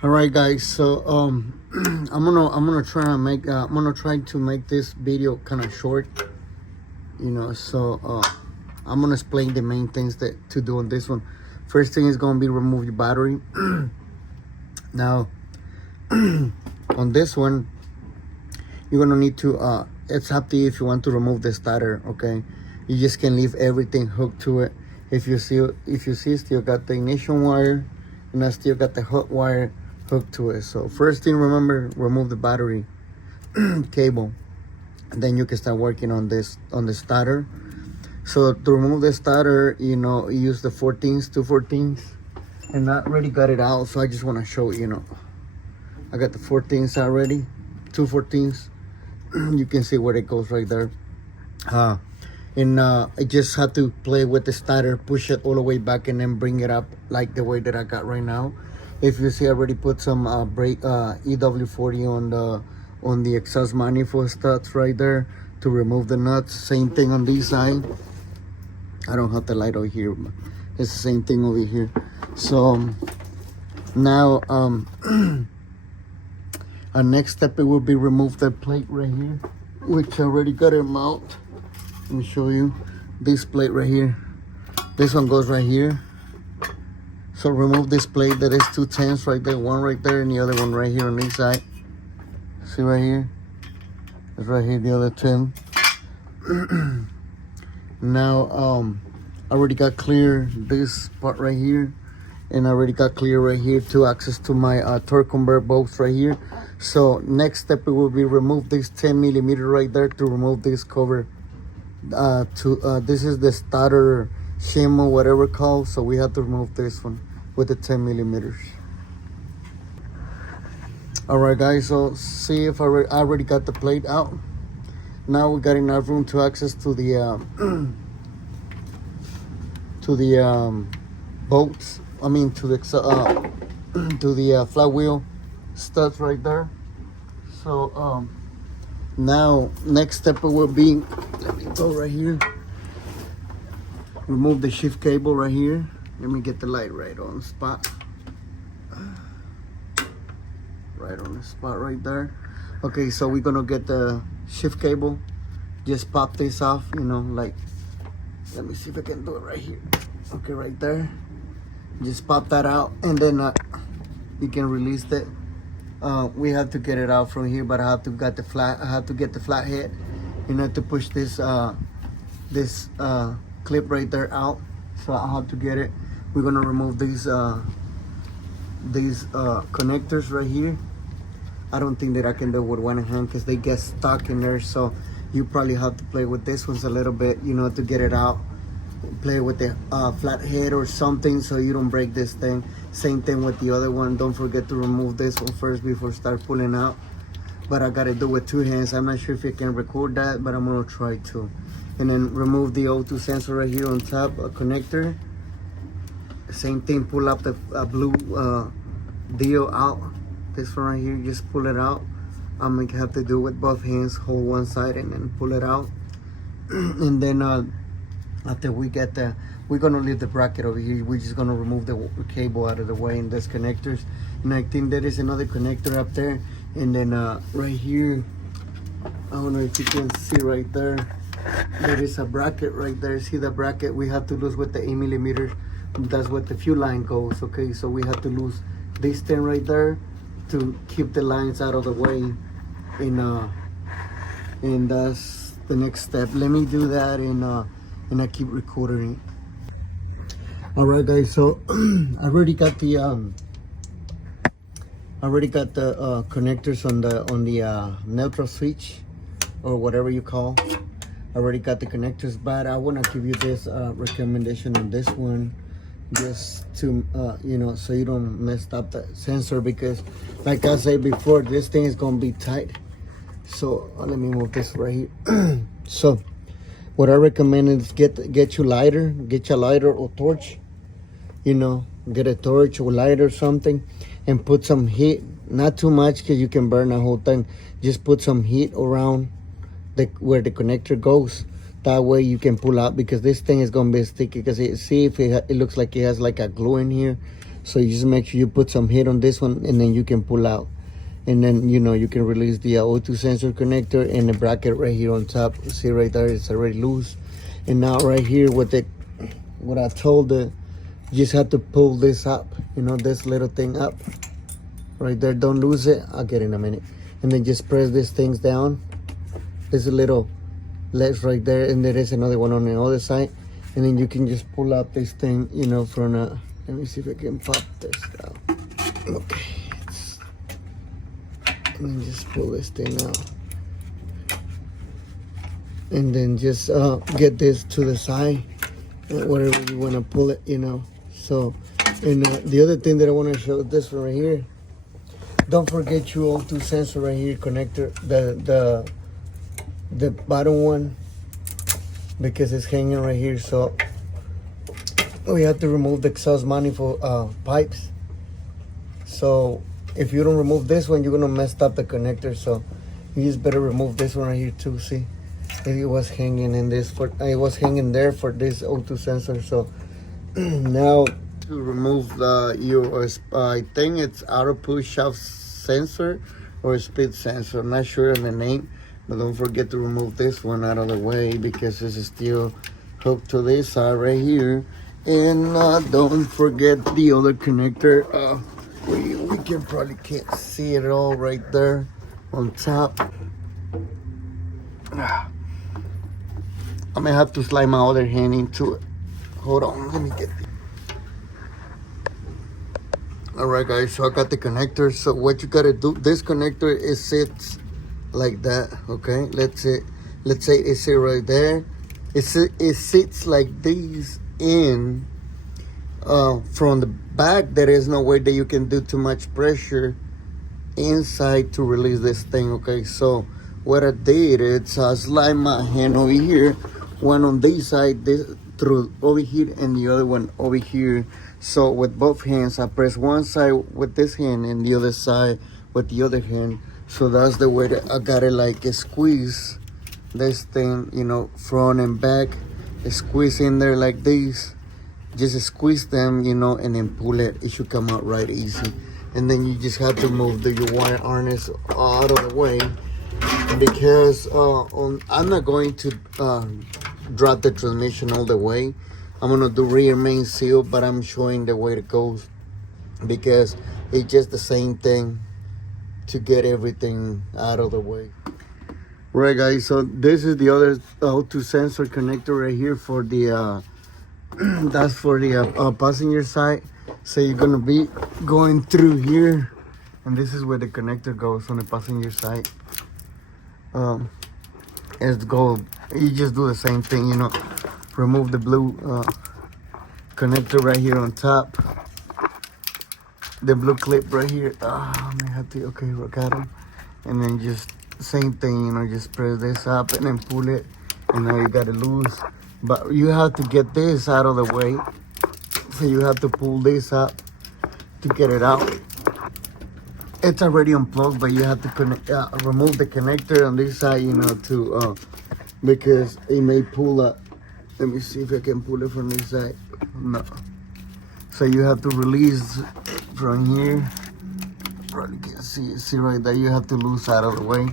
All right, guys. So I'm gonna try to make this video kind of short. I'm gonna explain the main things that to do on this one. First thing is gonna be remove your battery. Now, on this one, you're gonna need to. It's up to you if you want to remove the starter. Okay, you just can leave everything hooked to it. If you see, still got the ignition wire, and I still got the hot wire hooked to it. So first thing, remember, remove the battery cable, and then you can start working on the starter. So to remove the starter, use the 14s, 214s, and I already got it out. So I just want to show you. I got the 14s already, 214s. You can see where it goes right there. And I just have to play with the starter, push it all the way back, and then bring it up like the way that I got right now. If you see, I already put some brake EW40 on the exhaust manifold studs right there to remove the nuts. Same thing on this side. I don't have the light over here, but it's the same thing over here. So now our next step, it will be remove the plate right here, which I already got it mount. Let me show you this plate right here. This one goes right here. So remove this plate that is 210s right there, one right there, and the other one right here on this side. See right here? It's right here, the other 10. Now, I already got clear this part right here, and I already got clear right here to access to my torque converter bolts right here. So next step, it will be remove this 10 millimeter right there to remove this cover. This is the starter shim or whatever called, so we have to remove this one with the 10 millimeters. All right, guys, so see if I already got the plate out. Now we got enough room to access to the bolts. I mean to the flywheel studs right there. So now next step will be, let me go right here, remove the shift cable right here. Let me get the light right on the spot. Right on the spot right there. Okay, so we're gonna get the shift cable. Just pop this off, like, let me see if I can do it right here. Okay, right there. Just pop that out, and then you can release that. We have to get it out from here, but I have to get the flat head. To push this clip right there out. So I have to get it. We're gonna remove these connectors right here. I don't think that I can do it with one hand because they get stuck in there. So you probably have to play with this ones a little bit, to get it out. Play with the flat head or something so you don't break this thing. Same thing with the other one. Don't forget to remove this one first before start pulling out. But I gotta do it with two hands. I'm not sure if you can record that, but I'm gonna try to. And then remove the O2 sensor right here on top, a connector. Same thing, pull up the blue deal out. This one right here, just pull it out. I'm gonna have to do it with both hands, hold one side and then pull it out. And then after we get we're gonna leave the bracket over here. We're just gonna remove the cable out of the way in this connectors. And I think there is another connector up there. And then right here, I don't know if you can see right there, there is a bracket right there. See the bracket? We have to lose with the 8 millimeters. That's what the fuel line goes. Okay, so we have to lose this thing right there to keep the lines out of the way. And that's the next step. Let me do that, and I keep recording it. All right, guys. So I already got the connectors on the neutral switch or whatever you call. I already got the connectors, but I want to give you this recommendation on this one, just to so you don't mess up the sensor, because like I said before, this thing is gonna be tight. So let me move this right here. So what I recommend is get your lighter or torch. Get a torch or lighter or something, and put some heat. Not too much, because you can burn the whole thing. Just put some heat around where the connector goes. That way you can pull out, because this thing is gonna be sticky. Because see if it looks like it has like a glue in here. So you just make sure you put some heat on this one, and then you can pull out. And then, you know, you can release the O2 sensor connector and the bracket right here on top. See right there, it's already loose. And now right here with the, what I told the, you just have to pull this up, you know, this little thing up. Right there, don't lose it. I'll get it in a minute. And then just press these things down. There's a little ledge right there, and there is another one on the other side. And then you can just pull up this thing, you know, from a, let me see if I can pop this out. Okay. And then just pull this thing out. And then just get this to the side, whatever you want to pull it, you know. So, and the other thing that I want to show, this one right here. Don't forget your O2 sensor right here connector, the bottom one, because it's hanging right here. So we have to remove the exhaust manifold pipes. So if you don't remove this one, you're gonna mess up the connector. So you just better remove this one right here too. See, it was hanging in this for, it was hanging there for this O2 sensor. So now to remove your I think it's auto push shaft sensor or speed sensor. I'm not sure on the name, but don't forget to remove this one out of the way because this is still hooked to this side right here. And don't forget the other connector. We can probably can't see it all right there on top. I'm gonna have to slide my other hand into it. Hold on, let me get this. All right, guys, so I got the connector. So what you gotta do, this connector, it sits like that, okay? Let's say it sits right there. It sits like these in. From the back, there is no way that you can do too much pressure inside to release this thing, okay? So what I did is I slide my hand over here, one on this side, this through over here, and the other one over here. So with both hands, I press one side with this hand and the other side with the other hand. So that's the way that I got it, like a squeeze this thing, you know, front and back, squeeze in there like this. Just squeeze them, you know, and then pull it. It should come out right easy. And then you just have to move your wire harness out of the way, because I'm not going to drop the transmission all the way. I'm gonna do rear main seal, but I'm showing the way it goes because it's just the same thing to get everything out of the way. Right, guys, so this is the other O2 sensor connector right here for the that's for the passenger side. So you're gonna be going through here, and this is where the connector goes on the passenger side. It's gold. You just do the same thing, you know. Remove the blue connector right here on top. The blue clip right here. I have to, okay, got them. And then just same thing, you know, just press this up and then pull it, and now you got it loose. But you have to get this out of the way. So you have to pull this up to get it out. It's already unplugged, but you have to connect, remove the connector on this side, you know, to because it may pull up. Let me see if I can pull it from this side. No. So you have to release from here. Probably can't see right there. You have to loose out of the way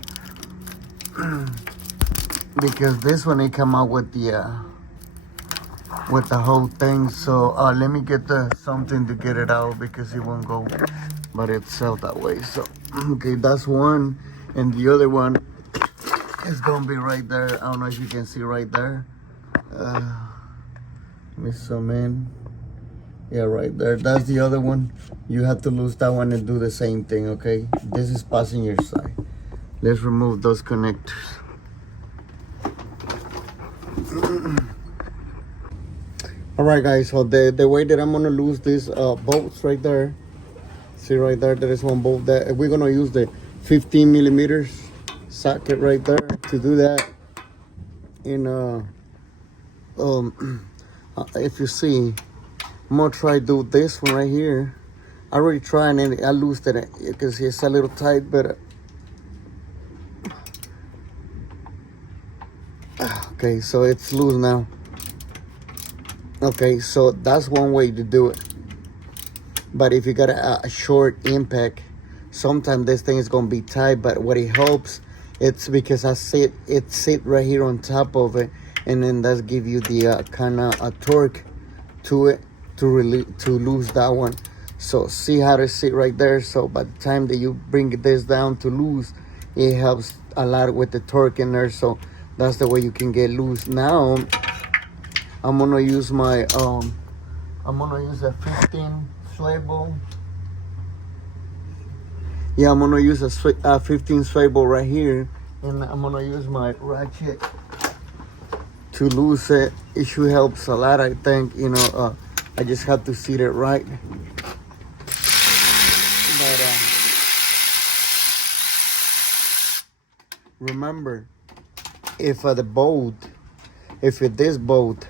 because this one, it come out with the whole thing. So let me get something to get it out because it won't go by itself that way. So okay, that's one, and the other one is gonna be right there. I don't know if you can see right there. Let me zoom in. Yeah, right there. That's the other one. You have to lose that one and do the same thing, okay? This is passenger side. Let's remove those connectors. All right, guys, so the way that I'm gonna lose these bolts right there, see right there, there is one bolt that we're gonna use the 15 millimeters socket right there to do that. And if you see, I'm gonna try to do this one right here. I already tried and I loosed it because it's a little tight, but okay, so it's loose now. Okay, so that's one way to do it. But if you got a short impact, sometimes this thing is gonna be tight. But what it helps, it's because it sit right here on top of it, and then that's give you the kind of a torque to it to lose that one. So see how to sit right there. So by the time that you bring this down to loose, it helps a lot with the torque in there. So that's the way you can get loose. Now I'm gonna use my I'm gonna use a 15 swivel. Yeah, I'm gonna use a 15 swivel right here, and I'm gonna use my ratchet to lose it. It should helps a lot, I think. You know, I just have to seat it right. But remember, if this bolt,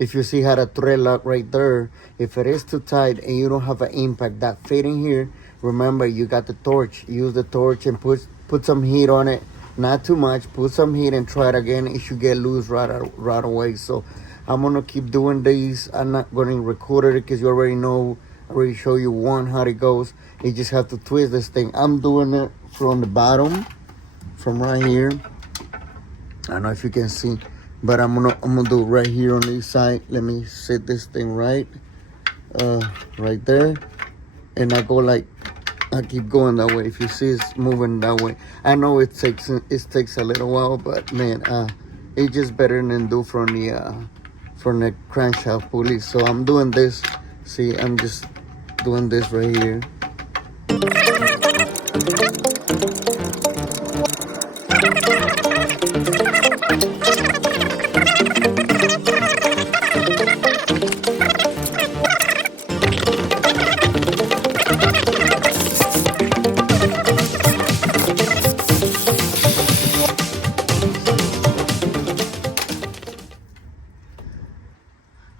if you see how the thread lock right there, if it is too tight and you don't have an impact that fitting here, remember you got the torch. Use the torch and put some heat on it. Not too much. Put some heat and try it again. It should get loose right away. So I'm gonna keep doing these. I'm not gonna record it because you already know. I already show you how it goes. You just have to twist this thing. I'm doing it from the bottom, from right here. I don't know if you can see, but I'm gonna do it right here on this side. Let me set this thing right there, and I keep going that way. If you see it's moving that way, I know it takes a little while, but man, it's just better than do from the crankshaft pulley. So I'm doing this. See, I'm just doing this right here.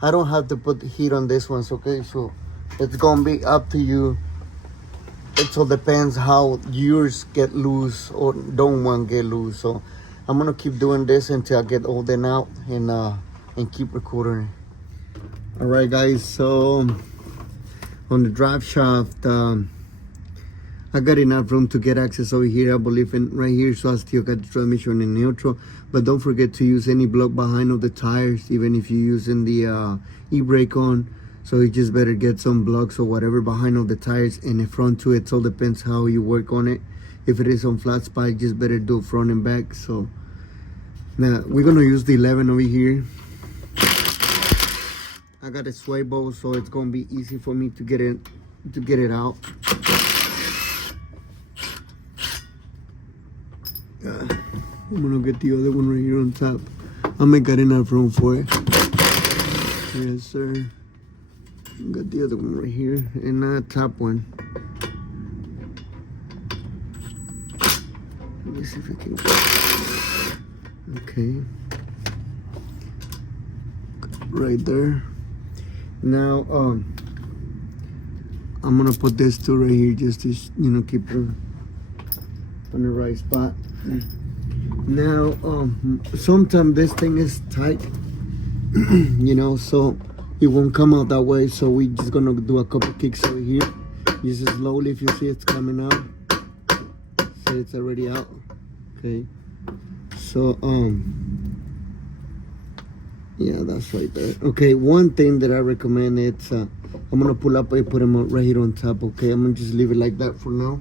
I don't have to put the heat on this one, okay? So it's gonna be up to you. It all depends how yours get loose or don't want to get loose. So I'm gonna keep doing this until I get all them out and keep recording. All right, guys. So on the drive shaft, I got enough room to get access over here, I believe, in right here. So I still got the transmission in neutral. But don't forget to use any block behind of the tires, even if you're using the e-brake on. So you just better get some blocks or whatever behind of the tires and the front too. It all depends how you work on it. If it is on flat spot, just better do front and back. So now we're gonna use the 11 over here. I got a swivel, so it's gonna be easy for me to get it out. I'm gonna get the other one right here on top. I may got enough room for it. Yes, sir. Got the other one right here, and the top one. Let me see if I can get it. Okay. Right there. Now, I'm gonna put this two right here just to, keep her on the right spot. Now, sometimes this thing is tight, so it won't come out that way. So we just gonna do a couple kicks over here. Just slowly. If you see it's coming out, so it's already out. Okay. So yeah, that's right there. Okay. One thing that I recommend, it's I'm gonna pull up and put them right here on top. Okay. I'm gonna just leave it like that for now.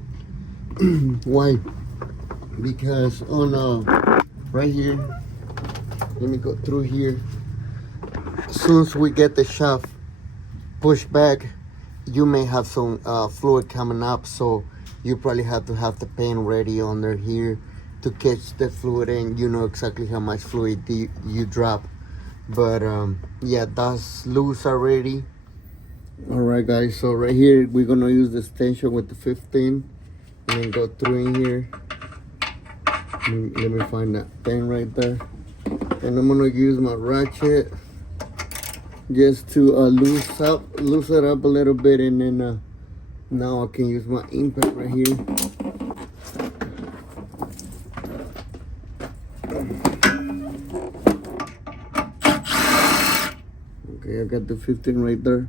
Why? Because on right here, let me go through here. As soon as we get the shaft pushed back, you may have some fluid coming up, so you probably have to have the pan ready under here to catch the fluid, and you know exactly how much fluid you drop. But yeah, that's loose already. All right, guys, so right here we're gonna use the extension with the 15 and then go through in here. Let me find that thing right there, and I'm gonna use my ratchet just to loose it up a little bit, and then now I can use my impact right here. Okay, I got the 15 right there.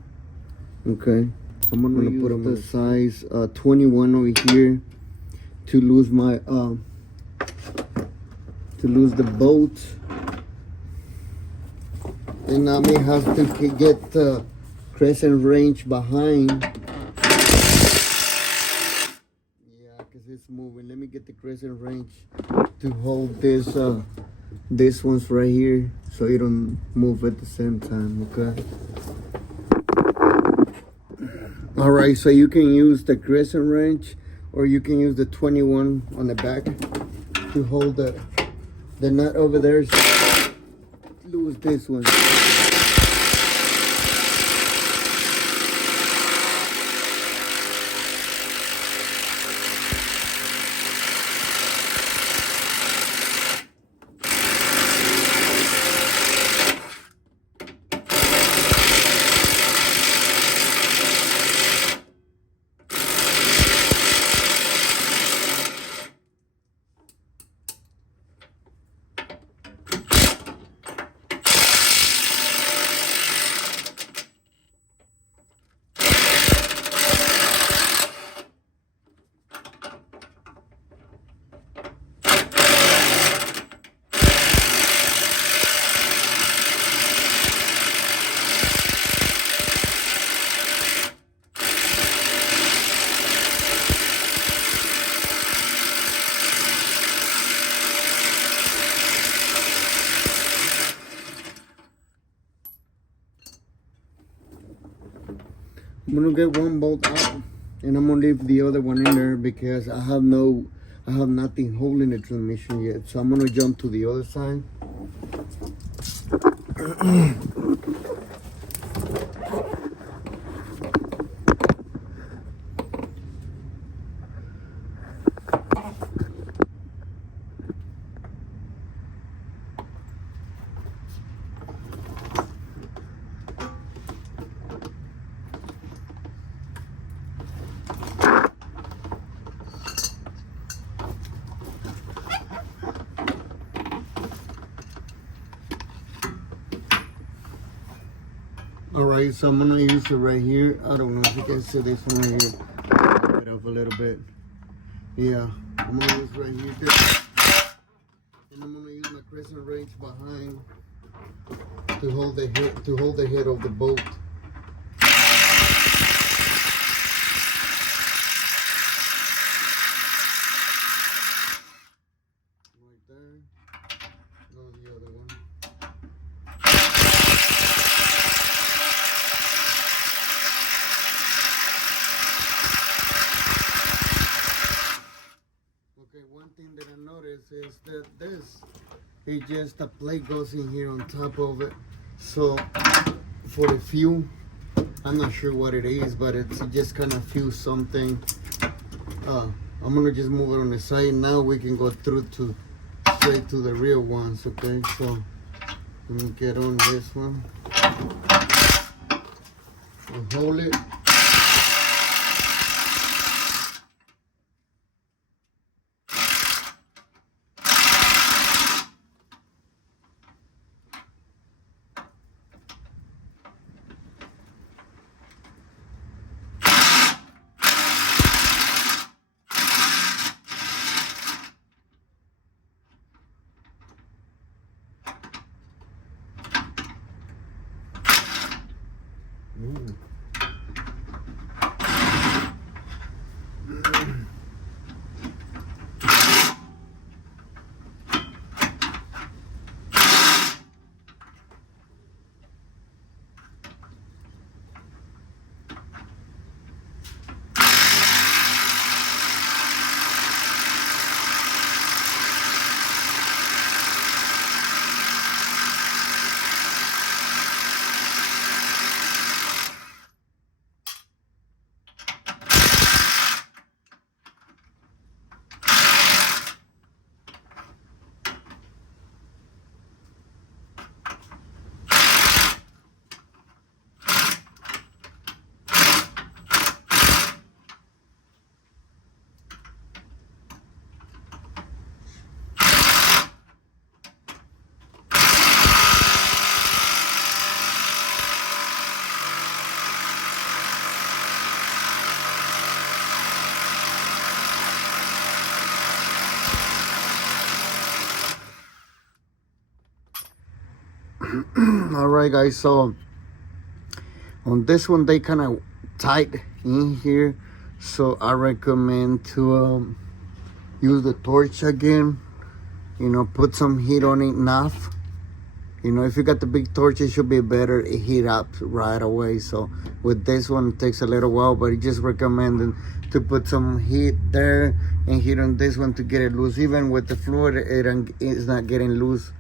Okay, I'm gonna put them in the size 21 over here to lose my to lose the bolt. And I may have to get the crescent wrench behind. Yeah, because it's moving. Let me get the crescent wrench to hold this ones right here so you don't move at the same time, okay? All right, so you can use the crescent wrench or you can use the 21 on the back to hold the nut over there. Lose this one. I'm gonna get one bolt out and I'm gonna leave the other one in there because I have nothing holding the transmission yet. So I'm gonna jump to the other side. Alright, so I'm gonna use it right here. I don't know if you can see this one right here. Put it up a little bit. Yeah, I'm gonna use right here. And I'm gonna use my crescent wrench behind to hold the head of the bolt. Right there. Go the other one. Okay, one thing that I noticed is that it just a plate goes in here on top of it. So for the fuel, I'm not sure what it is, but it's just kind of fuel something. I'm gonna just move it on the side. Now we can go through to straight to the real ones. Okay, so let me get on this one and hold it. All right, guys, so on this one they kind of tight in here, so I recommend to use the torch again. Put some heat on it enough. If you got the big torch, it should be better. It heat up right away. So with this one, it takes a little while, but I just recommend to put some heat there and heat on this one to get it loose. Even with the fluid, it's not getting loose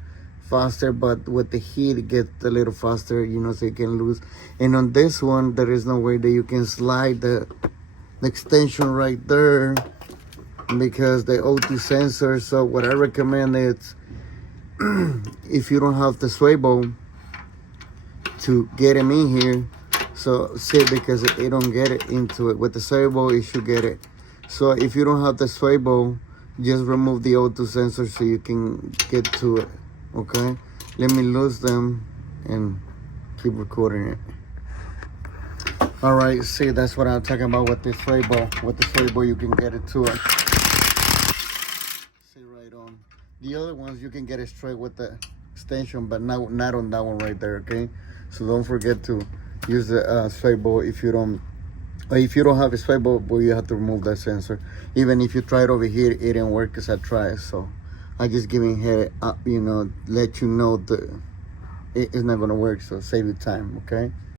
faster, but with the heat, it gets a little faster, so it can loose. And on this one, there is no way that you can slide the extension right there because the O2 sensor. So what I recommend is, if you don't have the swivel to get him in here, so see, because it don't get it into it. With the swivel, it should get it. So if you don't have the swivel, just remove the O2 sensor so you can get to it. Okay, let me lose them and keep recording it. All right, see, that's what I'm talking about with the swivel. With the swivel, you can get it to it. See, right on. The other ones, you can get it straight with the extension, but not on that one right there, okay? So don't forget to use the swivel if you don't have a swivel, but you have to remove that sensor. Even if you try it over here, it didn't work as I tried. So I just giving head up, let you know that it's not gonna work, so save your time, okay?